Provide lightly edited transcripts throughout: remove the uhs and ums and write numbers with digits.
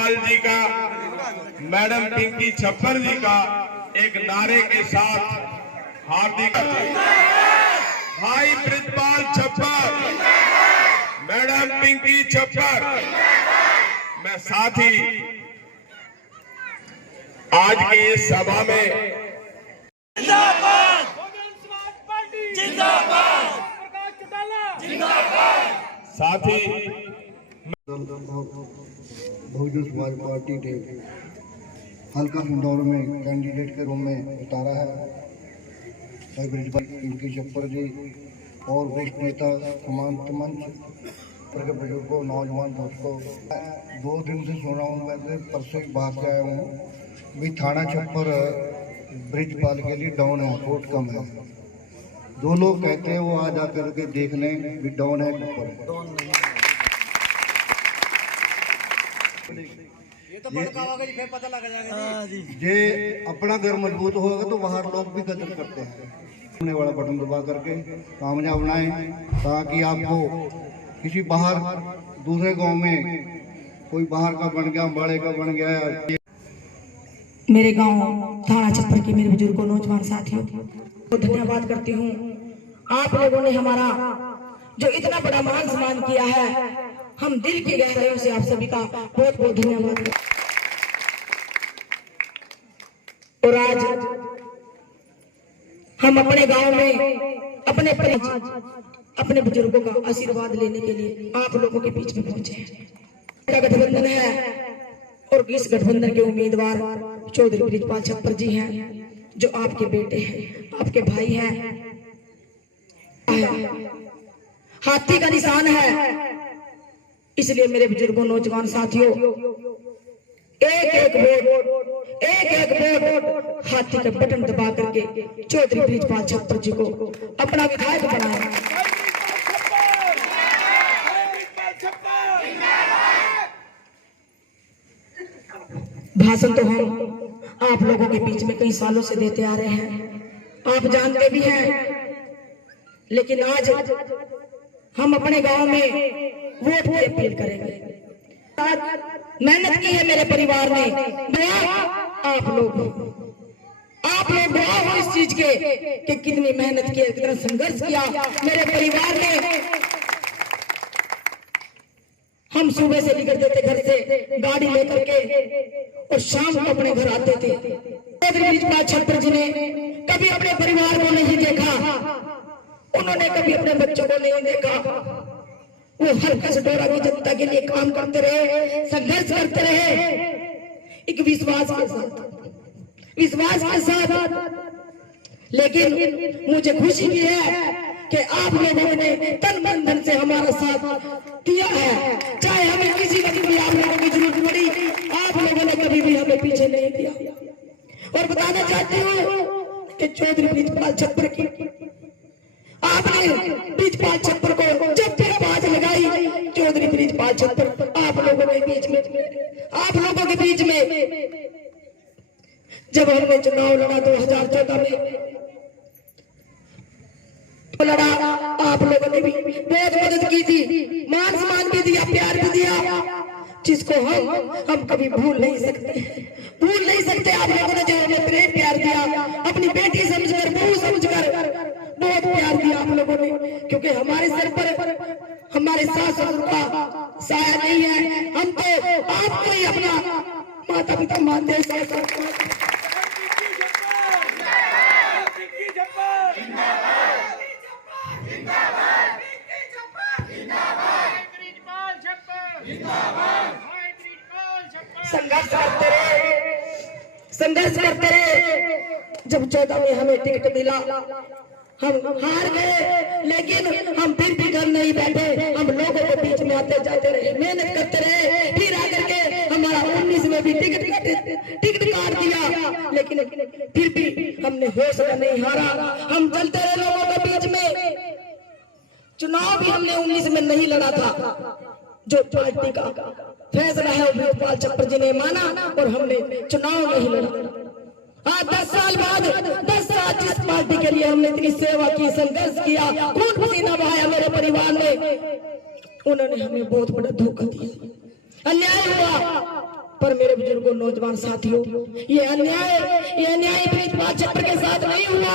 प्रितपाल जी का, मैडम पिंकी छप्पर जी का एक नारे के साथ हार्दिक भाई प्रितपाल छप्पर, मैडम पिंकी छप्पर, मैं साथ ही आज की इस सभा में जिंदाबाद जिंदाबाद जिंदाबाद साथ ही बहुजन समाज पार्टी ने हल्का इंदौर में कैंडिडेट के रूप में उतारा है भाई ब्रिजपाल पिंकी छप्पर जी और वरिष्ठ नेता समांत मंच के बुजुर्गों, नौजवान दोस्तों, 2 दिन से सुन रहा हूँ। मैं परसों बाहर से आया हूँ भी थाना छप्पर ब्रिजपाल के लिए डाउन है, वोट कम है। 2 लोग कहते हैं वो आ जा करके देख लें भी डाउन है ऊपर। ये पता लग जाएगा ये अपना घर मजबूत होगा तो बाहर लोग भी कदर करते हैं। होने वाला बटन दबा करके कामयाब बनाए ताकि आपको किसी बाहर दूसरे गांव में कोई बाहर का बन गया, बड़े का बन गया। मेरे गांव थाना छप्पर के मेरे बुजुर्गों, नौजवान साथियों को धन्यवाद करती हूँ। आप लोगों ने हमारा जो इतना बड़ा मान सम्मान किया है, हम दिल की गहराइयों से आप सभी का बहुत बहुत धन्यवाद। और आज हम अपने गांव में अपने बुजुर्गों का आशीर्वाद लेने के लिए आप लोगों के बीच में पहुंचे हैं। गठबंधन है और इस गठबंधन के उम्मीदवार चौधरी ब्रिजपाल छप्पर जी हैं, जो आपके बेटे हैं, आपके भाई हैं। हाथी का निशान है, इसलिए मेरे बुजुर्गों, नौजवान साथियों, एक एक वोट हाथी का बटन दबा करके चौधरी ब्रिजपाल छप्पर जी को अपना विधायक बनाया। भाषण तो हम आप लोगों के बीच में कई सालों से देते आ रहे हैं, आप जानते भी हैं, लेकिन आज हम अपने गांव में वोट की अपील करेंगे। मेहनत की है मेरे परिवार ने, आप लोग गवाह हो इस चीज के कि कितनी मेहनत की, कितना संघर्ष किया मेरे परिवार ने। हम सुबह से निकलते थे घर से गाड़ी लेकर के और शाम को अपने घर आते थे। चौधरी ब्रिजपाल छप्पर जी ने कभी अपने परिवार को नहीं देखा, उन्होंने कभी अपने बच्चों को नहीं देखा। वो हल्का से डोरा की जनता के लिए काम करते रहे, संघर्ष करते रहे, एक विश्वास के साथ। लेकिन मुझे खुशी भी है कि आप लोगों ने तन मन धन से हमारा साथ दिया है। चाहे हमें किसी वक्त भी आप लोगों की जरूरत पड़ी, आप लोगों ने कभी भी हमें पीछे नहीं किया। और बताना चाहती हूँ कि चौधरी ब्रिजपाल छप्पर की आपने ब्रिजपाल छप्पर को जब भी आवाज लगाई, चौधरी ब्रिजपाल छप्पर आप लोगों के बीच में जब हमने चुनाव लड़ा 2014 में लड़ा, आप लोगों ने भी बहुत मदद की थी, मान सम्मान भी दिया, प्यार भी दिया, जिसको हम कभी भूल नहीं सकते। आप लोगों ने जो हमें प्रेम प्यार दिया, अपनी बेटी समझकर, बहू समझकर बहुत प्यार दिया आप लोगों ने, क्योंकि हमारे सर पर हमारे सास ससुर का साया नहीं है। हम तो आपको ही अपना माता पिता मानते हैं। संघर्ष करते रहे। जब 14 में हमें टिकट मिला, हम हार गए, लेकिन हम फिर भी घर नहीं बैठे, हम लोगों के बीच में आते जाते रहे, मेहनत करते रहे। फिर आकर के हमारा 19 में भी टिकट काट दिया, लेकिन फिर भी हमने हौसला नहीं हारा, हम चलते रहे लोगों के बीच में। चुनाव भी हमने 19 में नहीं लड़ा था, जो पार्टी का फैसला है ब्रिजपाल छप्पर जी ने माना और हमने चुनाव नहीं लड़ा। आज 10 साल बाद 10 साल जिस पार्टी के लिए हमने इतनी सेवा की, संघर्ष किया, खून पसीना बहाया मेरे परिवार ने, उन्होंने हमें बहुत बड़ा धोखा दिया, अन्याय हुआ। पर मेरे बुजुर्गों नौजवान साथियों, ये अन्याय ब्रिजपाल छप्पर के साथ नहीं हुआ,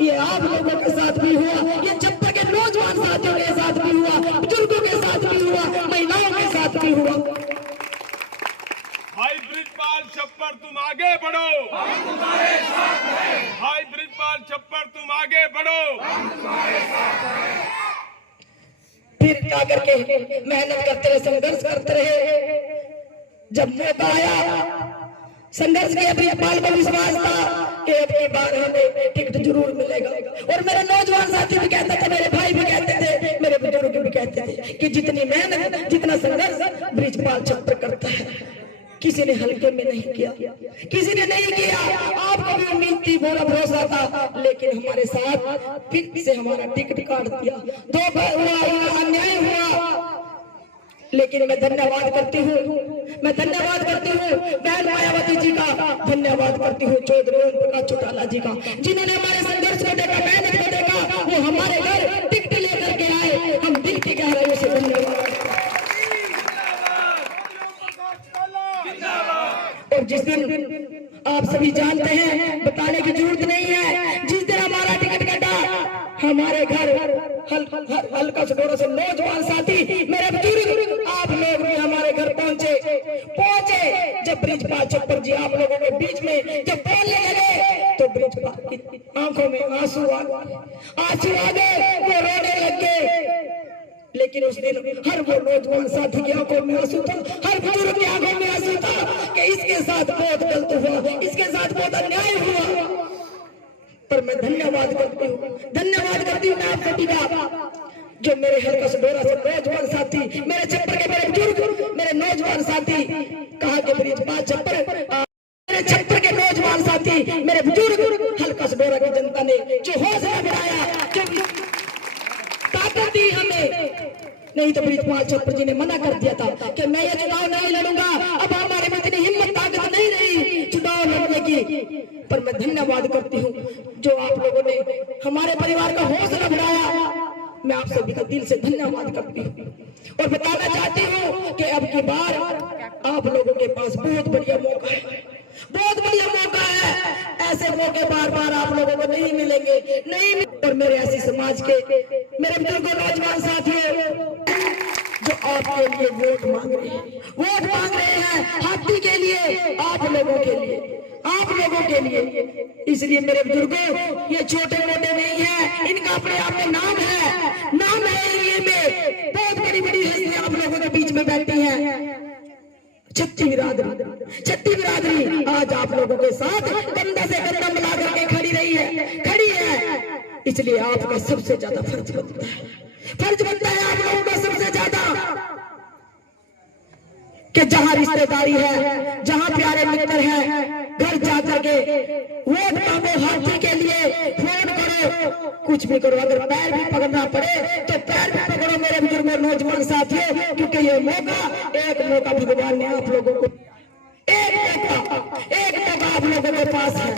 ये आप लोगों के साथ भी हुआ, ये छप्पर के नौजवान साथियों के साथ भी हुआ, बुजुर्गों के साथ भी हुआ, महिलाओं के साथ भी हुआ। भाई ब्रिजपाल छप्पर तुम आगे बढ़ो, हम तुम्हारे साथ हैं। भाई ब्रिजपाल छप्पर तुम आगे बढ़ो, हम तुम्हारे साथ हैं। फिर क्या करके मेहनत करते रहे, संघर्ष करते रहे। जब मौका आया संघर्ष किया, ब्रिजपाल को विश्वास था कि अब की बार हमें टिकट जरूर मिलेगा। और मेरे नौजवान साथी भी कहते थे, मेरे भाई भी कहते थे, मेरे बुजुर्ग भी कहते थे कि जितनी मेहनत, जितना संघर्ष ब्रिजपाल छप्पर करता है, किसी ने हल्के में नहीं किया, किसी ने नहीं किया। आपको भी उम्मीद थी, पूरा भरोसा था, लेकिन हमारे साथ फिर से हमारा टिकट काट दिया। धोखा हुआ, अन्याय हुआ। लेकिन मैं धन्यवाद करती हूँ बहन मायावती जी का, धन्यवाद करती हूँ चौधरी ओम प्रकाश चौटाला जी का, जिन्होंने हमारे संघर्ष को देखा, मेहनत को देखा, वो हमारे घर टिकट लेकर के आए। हम दिल की गहराइयों से धन्यवाद। और जिस दिन आप सभी जानते हैं, बताने की जरूरत नहीं है, जिस दिन हमारा टिकट कटा, हमारे घर हल्का से से नौजवान साथी, मेरे बुजुर्ग, आप लोग भी हमारे घर पहुंचे। जब ब्रिजपाल छप्पर जी आप लोगों के बीच में जब बोलने लगे, तो ब्रिजपाल की आंखों में आंसू आ गए, वो रोने लग गए। लेकिन उस दिन हर वो नौजवान साथी की आंखों में आंसू था, हर बुजुर्ग की आंखों में आंसू था कि इसके साथ बहुत गलत हुआ, इसके साथ बहुत अन्याय हुआ। पर मैं धन्यवाद करती हूँ मैं आप सभी का, जो मेरे हल्का से डोरा से नौजवान साथी, मेरे छप्पर के मेरे बुजुर्ग, मेरे नौजवान साथी, कहा कि ब्रिजपाल छप्पर, मेरे छप्पर के नौजवान साथी, मेरे बुजुर्ग, हल्का से डोरा की जनता ने जो हौसला बढ़ाया, जो ताकत दी हमें। नहीं तो ब्रिजपाल छप्पर जी ने मना कर दिया था कि मैं ये चुनाव नहीं लड़ूंगा, अब हमारे में इतनी हिम्मत ताकत नहीं रही चुनाव लड़ने की। पर मैं धन्यवाद करती हूँ जो आप लोगों ने हमारे परिवार का हौसला बढ़ाया। मैं आप सभी का दिल से धन्यवाद करती हूँ और बताना चाहती हूँ कि अब की बार आप लोगों के पास बहुत बढ़िया मौका है, बहुत बढ़िया मौका है। ऐसे मौके बार बार आप लोगों को नहीं मिलेंगे, और मेरे ऐसी समाज के मेरे बुजुर्गों, नौजवान साथियों, जो आपके लिए वोट मांग रहे हैं, हाथी के लिए, आप लोगों के लिए। इसलिए मेरे बुजुर्गों, ये छोटे मोटे नहीं है, इनका अपने आप में नाम है एरिया में। बहुत बड़ी हस्तियां आप लोगों के बीच में बैठी हैं। छत्ती बिरादरी आज आप लोगों के साथ कंधा से कंधा मिला करके खड़ी है। इसलिए आपका सबसे ज्यादा फर्ज बनता है आप लोगों का सबसे ज्यादा, कि जहां रिश्तेदारी है, जहां प्यारे मित्र हैं, घर जाकर के वोट मांगो, हाथी के लिए फोन करो, कुछ भी करो। अगर पैर भी पकड़ना पड़े तो पैर भी पकड़ो मेरे बुजुर्गों, नौजवान साथियों, क्योंकि ये एक मौका भगवान ने आप लोगों को, एक मौका आप लोगों के पास है।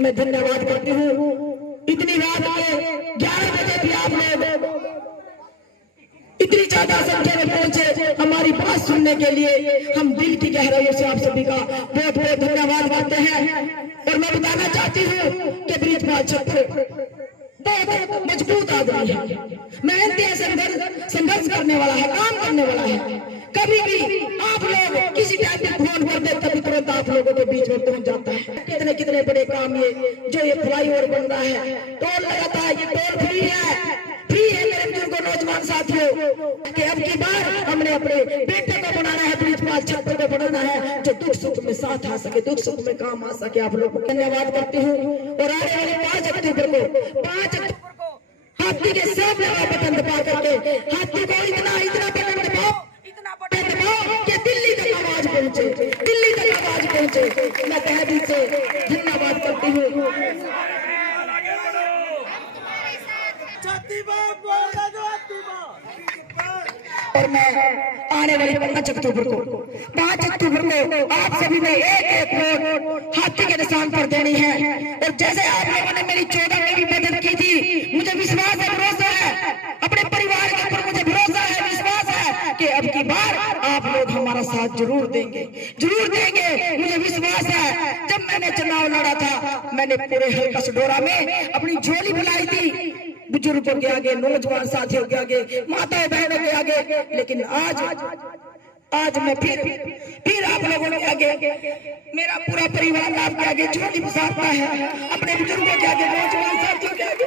मैं धन्यवाद करती हूँ। इतनी रात के 11 बजे भी आप लोग इतनी ज्यादा संख्या में पहुंचे हमारी बात सुनने के लिए, हम दिल की गहराइयों से आप सभी का बहुत बहुत धन्यवाद करते हैं। और मैं बताना चाहती हूँ कि ब्रिजपाल छप्पर बहुत मजबूत आदमी है, मेहनती है, संघर्ष करने वाला है, काम करने वाला है। कभी भी आप लोग किसी टाइप के फोन कर दे, तभी तुरंत आप लोगों के बीच में पहुंच जाता है। कितने बड़े काम ये फ्लाईओवर बन रहा है, टोल लगाता है, ये टोल फ्री है मेरे बुजुर्गों, नौजवान साथियों, कि अब की बार हमने अपने बेटे को बनाना है, ब्रिजपाल छप्पर को बनाना है, जो दुख सुख में साथ आ सके, दुख सुख में काम आ सके। आप लोगों को धन्यवाद करती हूँ। और आने वाले 5 अक्टूबर को हाथी के सामने बटन दबा करके, हाथी को इतना बटन दबाओ कि दिल्ली तक आवाज पहुंचे। मैं तहे दिल से धन्यवाद करती हूँ। और मैं आने वाली 5 अक्टूबर को आप सभी में एक वोट हाथी के निशान पर देनी है। और जैसे आप लोगों ने मेरी 14 में भी मदद की थी, मुझे विश्वास है, भरोसा है, अपने परिवार के ऊपर मुझे भरोसा है, विश्वास है कि अब की बार आप लोग हमारा साथ जरूर देंगे, जरूर देंगे। मुझे विश्वास है, जब मैंने चुनाव लड़ा था मैंने पूरे हल्का सडोरा में अपनी झोली बुलाई थी, बुजुर्गों के आगे, नौजवान साथियों के आगे, माताओं बहनों के आगे। लेकिन आज मैं फिर आप लोगों के आगे, मेरा पूरा परिवार आपके आगे झोली पसारता है, अपने बुजुर्गों के आगे, नौजवान साथियों के आगे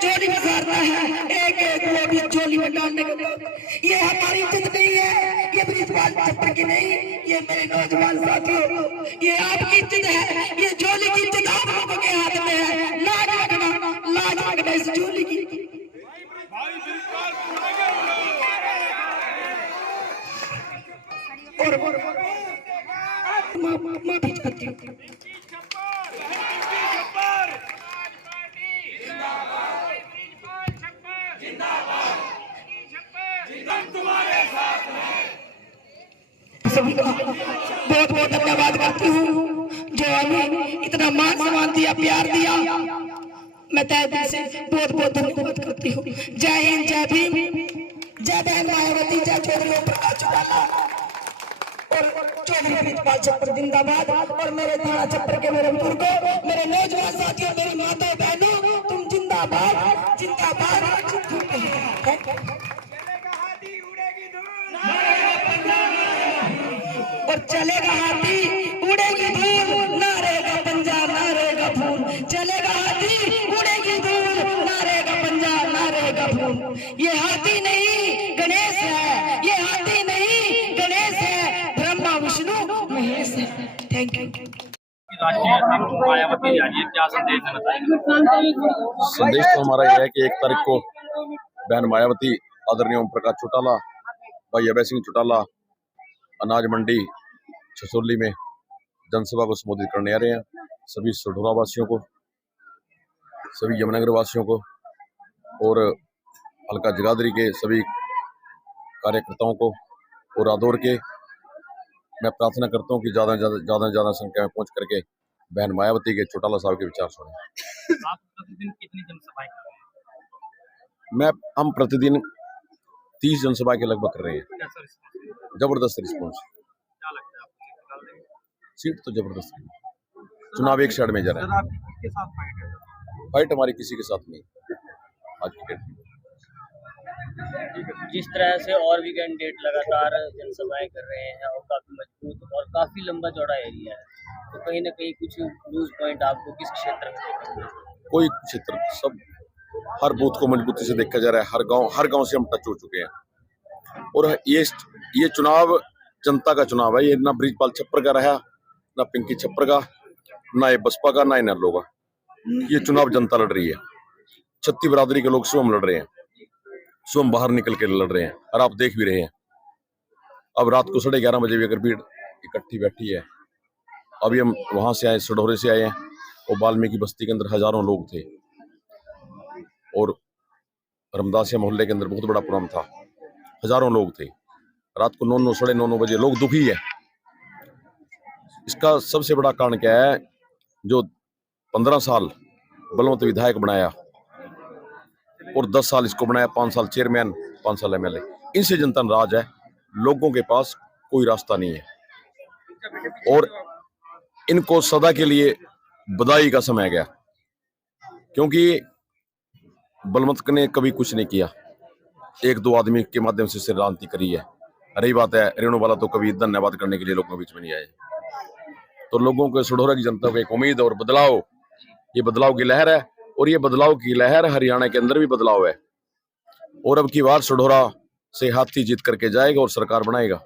झोली पसारता है। एक एक वो भी झोली में डालने के बाद, ये हमारी इज्जत नहीं है, ये ब्रिजपाल छप्पर की नहीं, ये मेरे नौजवान साथियों, ये आपकी इज्जत है, ये झोली की इज्जत आप लोगों के हाथ में है। लाज रखना इस झोली की। भाई ब्रिजपाल तुम आगे बढ़ो। और माफी चाहती हूँ। सभी का बहुत बहुत धन्यवाद करती हूँ जो हमें इतना मान सम्मान दिया, प्यार दिया। मैं तहे दिल से बहुत बहुत धन्यवाद करती हूँ। जय हिंद, जय भीम, जय बहन मायावती, जय चौधरी ओम प्रकाश चौटाला और चौधरी ब्रिजपाल छप्पर जिंदाबाद। और मेरे थाना छप्पर के मेरे बुजुर्गों, मेरे नौजवान साथियों, मेरी माताओं बहनों, तुम जिंदाबाद जिंदाबाद। और चलेगा हाथी उड़ेगी धूल, ना रहेगा पंजाब, ना रहेगा फूल। चलेगा हाथी उड़ेगी धूल, ना रहेगा पंजाब, ना रहेगा फूल। ये हाथी नहीं गणेश है, ये हाथी नहीं गणेश है, ब्रह्मा विष्णु महेश है। Thank you. राष्ट्रीय मायावती आज क्या संदेश देना चाहेंगे? संदेश तो हमारा यह है कि 1 तारीख को बहन मायावती, आदरणीय ओम प्रकाश चौटाला, भाई अभय सिंह चौटाला अनाज मंडी छसोली में जनसभा को संबोधित करने आ रहे हैं। सभी सढौरा वासियों को, सभी यमुनानगर वासियों को और हल्का जगाधरी के सभी कार्यकर्ताओं को और रादौर के मैं प्रार्थना करता हूं कि ज्यादा संख्या में पहुंच करके बहन मायावती के चौटाला साहब के विचार सुने। आप प्रतिदिन कितनी जनसभाएं कर रहे हैं? हम प्रतिदिन 30 जनसभाएं के लगभग कर रहे हैं। कैसा रिस्पॉन्स? जबरदस्त रिस्पॉन्स। क्या लगता है आपको निकाल देंगे? सीट तो जबरदस्त है। चुनाव एक साइड में जा रहा है। सर आपकी किसके साथ फाइट है? फाइट हमारी किसी के साथ नहीं आज की डेट में। जिस तरह से और भी कैंडिडेट लगातार जनसभाएं कर रहे हैं और काफी मजबूत और काफी लंबा चौड़ा एरिया है, तो कहीं ना कहीं कुछ लूज पॉइंट आपको किस क्षेत्र में देखने को? कोई क्षेत्र, सब हर बूथ को मजबूती से देखा जा रहा है। हर गांव से हम टच हो चुके हैं और ये चुनाव जनता का चुनाव है। ये ना ब्रिजपाल छप्पर का रहा, ना पिंकी छप्पर का, ना ये बसपा का, ना ये नर्लो का। ये चुनाव जनता लड़ रही है। छत्ती बरादरी के लोग स्वयं लड़ रहे हैं, स्वयं बाहर निकल के लड़ रहे हैं और आप देख भी रहे हैं। अब रात को 11:30 बजे भी अगर भीड़ इकट्ठी बैठी है। अभी हम वहां से आए, सढौरे से आए हैं और वाल्मीकि बस्ती के अंदर हजारों लोग थे और रमदासिया मोहल्ले के अंदर बहुत बड़ा प्रोग्राम था, हजारों लोग थे। रात को 9, 9:30 बजे लोग दुखी है। इसका सबसे बड़ा कारण क्या है? जो 15 साल बलवंत विधायक बनाया और 10 साल इसको बनाया, 5 साल चेयरमैन, 5 साल एमएलए, इनसे जनता नाराज है। लोगों के पास कोई रास्ता नहीं है और इनको सदा के लिए बधाई का समय गया, क्योंकि बलवंत ने कभी कुछ नहीं किया। 1-2 आदमी के माध्यम से श्रीरांति करी है। रही बात है रेणु वाला, तो कभी धन्यवाद करने के लिए लोगों के बीच में नहीं आए। तो लोगों को, सढौरा की जनता को एक उम्मीद और बदलाव, ये बदलाव की लहर है और ये बदलाव की लहर हरियाणा के अंदर भी बदलाव है। और अब की बार सढौरा से हाथी जीत करके जाएगा और सरकार बनाएगा।